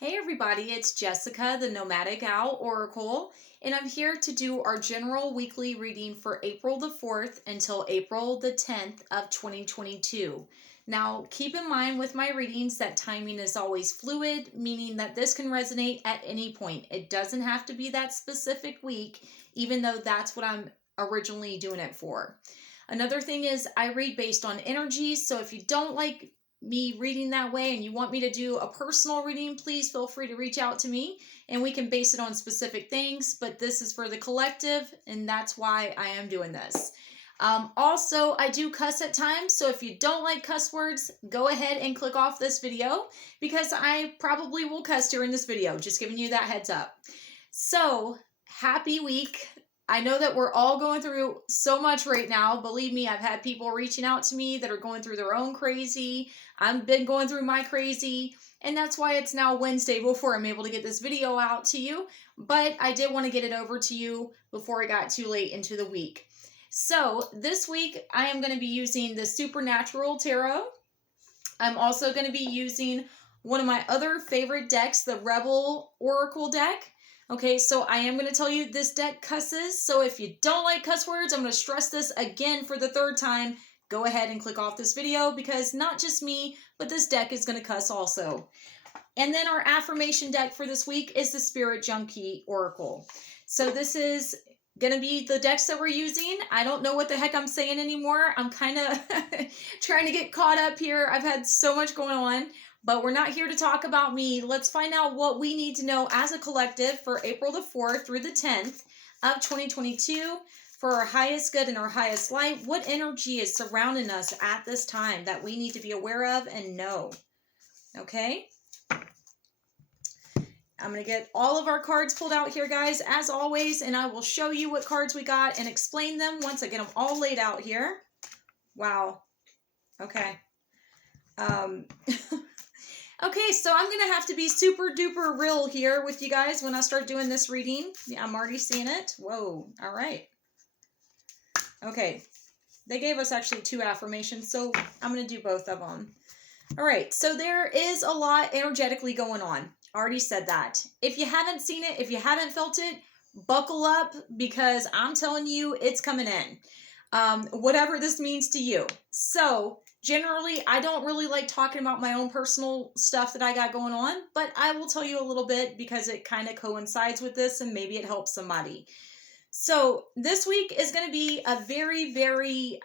Hey everybody, it's Jessica, the Nomadic Owl Oracle, and I'm here to do our general weekly reading for April the 4th until April the 10th of 2022. Now, keep in mind with my readings that timing is always fluid, meaning that this can resonate at any point. It doesn't have to be that specific week, even though that's what I'm originally doing it for. Another thing is I read based on energies, so if you don't like me reading that way and you want me to do a personal reading, please feel free to reach out to me and we can base it on specific things, but this is for the collective and that's why I am doing this. Also, I do cuss at times, so if you don't like cuss words, go ahead and click off this video because I probably will cuss during this video, just giving you that heads up. So, happy week. I know that we're all going through so much right now. Believe me, I've had people reaching out to me that are going through their own crazy. I've been going through my crazy, and that's why it's now Wednesday before I'm able to get this video out to you. But I did want to get it over to you before it got too late into the week. So this week, I am going to be using the Supernatural Tarot. I'm also going to be using one of my other favorite decks, the Rebel Oracle deck. Okay, so I am going to tell you this deck cusses, so if you don't like cuss words, I'm going to stress this again for the third time. Go ahead and click off this video because not just me, but this deck is going to cuss also. And then our affirmation deck for this week is the Spirit Junkie Oracle. So this is going to be the decks that we're using. I don't know what the heck I'm saying anymore. I'm kind of trying to get caught up here. I've had so much going on. But we're not here to talk about me. Let's find out what we need to know as a collective for April the 4th through the 10th of 2022 for our highest good and our highest light. What energy is surrounding us at this time that we need to be aware of and know? Okay? I'm going to get all of our cards pulled out here, guys, as always, and I will show you what cards we got and explain them once I get them all laid out here. Wow. Okay. Okay, so I'm going to have to be super duper real here with you guys when I start doing this reading. Yeah, I'm already seeing it. Whoa, all right. Okay, they gave us actually 2 affirmations, so I'm going to do both of them. All right, so there is a lot energetically going on. Already said that. If you haven't seen it, if you haven't felt it, buckle up because I'm telling you it's coming in. Whatever this means to you. So, generally, I don't really like talking about my own personal stuff that I got going on, but I will tell you a little bit because it kind of coincides with this and maybe it helps somebody. So this week is going to be a very, very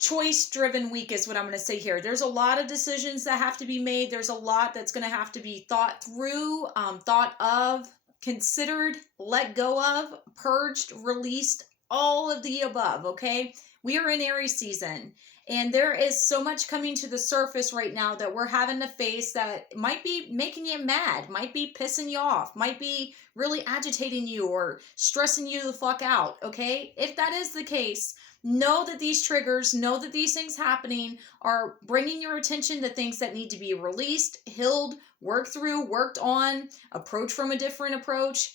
choice-driven week is what I'm going to say here. There's a lot of decisions that have to be made. There's a lot that's going to have to be thought through, thought of, considered, let go of, purged, released, all of the above, okay? We are in Aries season, and there is so much coming to the surface right now that we're having to face that might be making you mad, might be pissing you off, might be really agitating you or stressing you the fuck out, okay? If that is the case, know that these triggers, know that these things happening are bringing your attention to things that need to be released, healed, worked through, worked on, approach from a different approach.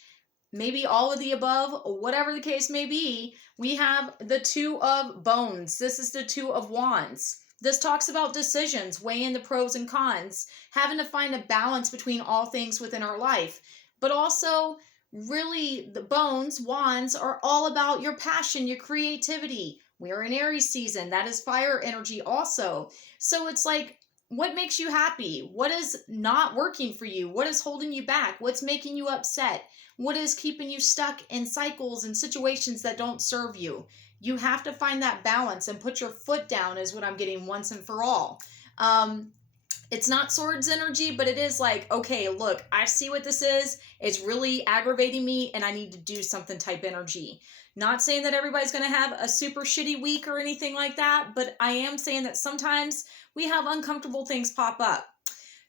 Maybe all of the above, whatever the case may be. We have the 2 of Bones. This is the 2 of Wands. This talks about decisions, weighing the pros and cons, having to find a balance between all things within our life. But also, really, the Bones, Wands, are all about your passion, your creativity. We are in Aries season. That is fire energy also. So it's like, what makes you happy? What is not working for you? What is holding you back? What's making you upset? What is keeping you stuck in cycles and situations that don't serve you? You have to find that balance and put your foot down is what I'm getting once and for all. It's not swords energy, but it is like, okay, look, I see what this is. It's really aggravating me and I need to do something type energy. Not saying that everybody's going to have a super shitty week or anything like that, but I am saying that sometimes we have uncomfortable things pop up.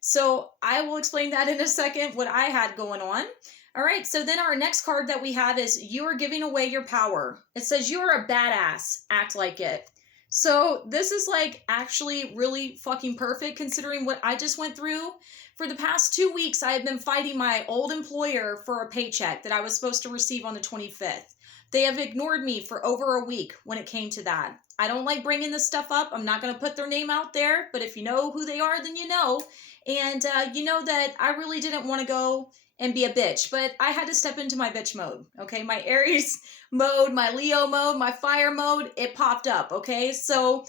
So I will explain that in a second, what I had going on. All right, so then our next card that we have is you are giving away your power. It says you are a badass, act like it. So this is like actually really fucking perfect considering what I just went through. For the past 2 weeks, I have been fighting my old employer for a paycheck that I was supposed to receive on the 25th. They have ignored me for over a week when it came to that. I don't like bringing this stuff up. I'm not going to put their name out there, but if you know who they are, then you know. And you know that I really didn't want to go and be a bitch, but I had to step into my bitch mode. Okay, my Aries mode, my Leo mode, my fire mode, it popped up. Okay, so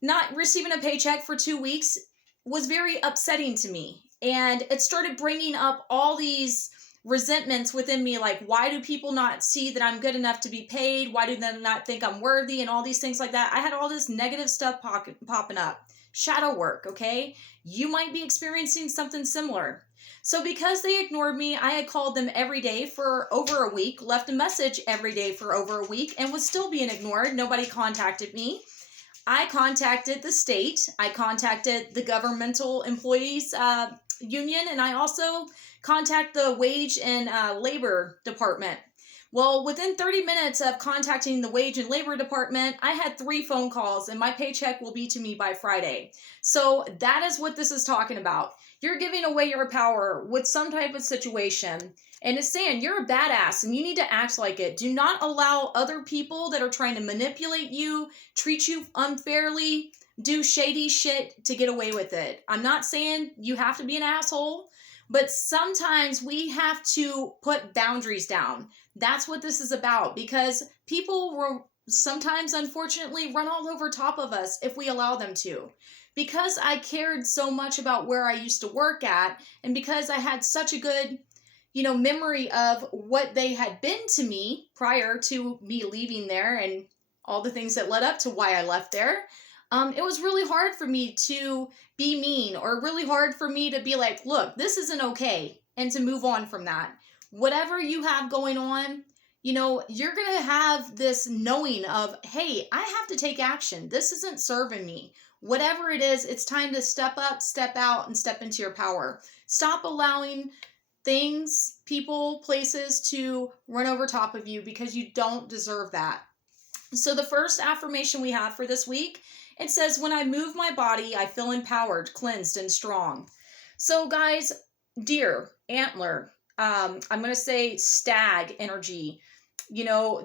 not receiving a paycheck for 2 weeks was very upsetting to me. And it started bringing up all these resentments within me, like, why do people not see that I'm good enough to be paid? Why do they not think I'm worthy? And all these things like that. I had all this negative stuff popping up. Shadow work, okay? You might be experiencing something similar. So because they ignored me, I had called them every day for over a week, left a message every day for over a week, and was still being ignored. Nobody contacted me. I contacted the state. I contacted the governmental employees union, and I also contact the wage and labor department. Well, within 30 minutes of contacting the wage and labor department, I had 3 phone calls, and my paycheck will be to me by Friday. So that is what this is talking about. You're giving away your power with some type of situation. And it's saying you're a badass and you need to act like it. Do not allow other people that are trying to manipulate you, treat you unfairly, do shady shit to get away with it. I'm not saying you have to be an asshole, but sometimes we have to put boundaries down. That's what this is about, because people will sometimes, unfortunately, run all over top of us if we allow them to. Because I cared so much about where I used to work at, and because I had such a good memory of what they had been to me prior to me leaving there and all the things that led up to why I left there. It was really hard for me to be mean, or really hard for me to be like, look, this isn't okay, and to move on from that. Whatever you have going on, you're going to have this knowing of, hey, I have to take action. This isn't serving me. Whatever it is, it's time to step up, step out, and step into your power. Stop allowing things, people, places to run over top of you, because you don't deserve that. So the first affirmation we have for this week, it says, when I move my body, I feel empowered, cleansed, and strong. So guys, deer, antler, I'm going to say stag energy.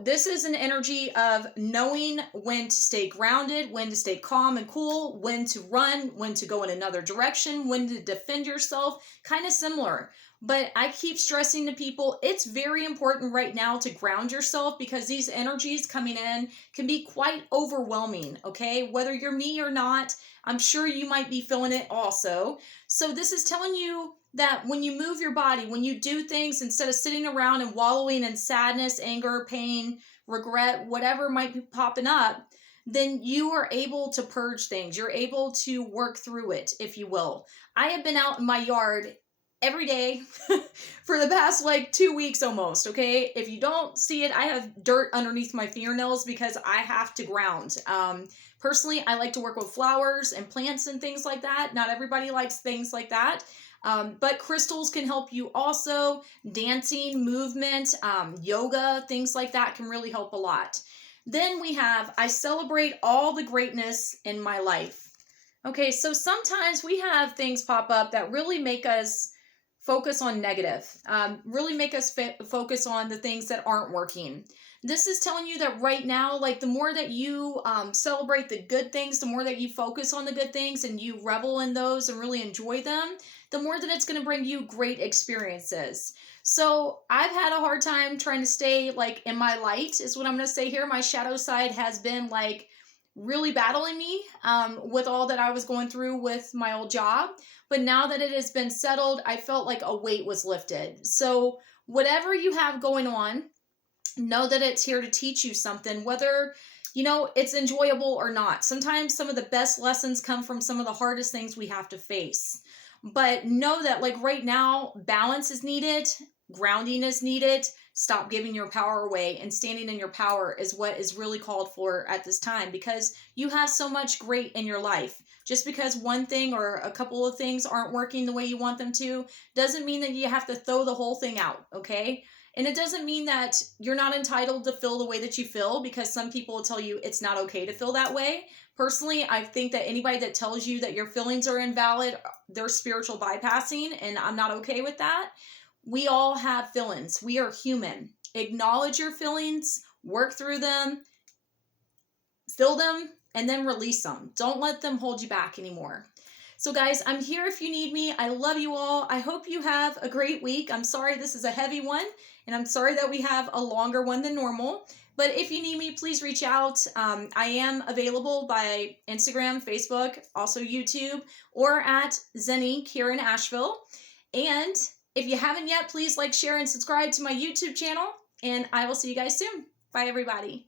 This is an energy of knowing when to stay grounded, when to stay calm and cool, when to run, when to go in another direction, when to defend yourself, kind of similar. But I keep stressing to people, it's very important right now to ground yourself, because these energies coming in can be quite overwhelming, okay? Whether you're me or not, I'm sure you might be feeling it also. So this is telling you that when you move your body, when you do things, instead of sitting around and wallowing in sadness, anger, pain, regret, whatever might be popping up, then you are able to purge things. You're able to work through it, if you will. I have been out in my yard every day for the past 2 weeks almost, okay? If you don't see it, I have dirt underneath my fingernails because I have to ground. Personally, I like to work with flowers and plants and things like that. Not everybody likes things like that. But crystals can help you also. Dancing, movement, yoga, things like that can really help a lot. Then we have, I celebrate all the greatness in my life. Okay, so sometimes we have things pop up that really make us focus on negative, really make us focus on the things that aren't working. This is telling you that right now, the more that you celebrate the good things, the more that you focus on the good things and you revel in those and really enjoy them, the more that it's going to bring you great experiences. So I've had a hard time trying to stay in my light, is what I'm going to say here. My shadow side has been really battling me with all that I was going through with my old job. But now that it has been settled, I felt like a weight was lifted. So whatever you have going on, know that it's here to teach you something, whether it's enjoyable or not. Sometimes some of the best lessons come from some of the hardest things we have to face. But know that right now, balance is needed, grounding is needed. Stop giving your power away, and standing in your power is what is really called for at this time, because you have so much great in your life. Just because one thing or a couple of things aren't working the way you want them to, doesn't mean that you have to throw the whole thing out, okay? And it doesn't mean that you're not entitled to feel the way that you feel, because some people will tell you it's not okay to feel that way. Personally, I think that anybody that tells you that your feelings are invalid, they're spiritual bypassing, and I'm not okay with that. We all have feelings. We are human. Acknowledge your feelings, work through them, fill them and then release them. Don't let them hold you back anymore. So guys, I'm here if you need me. I love you all. I hope you have a great week. I'm sorry this is a heavy one, and I'm sorry that we have a longer one than normal. But if you need me, please reach out. I am available by Instagram, Facebook, also YouTube, or at Zenny here in Asheville. And if you haven't yet, please like, share, and subscribe to my YouTube channel. And I will see you guys soon. Bye, everybody.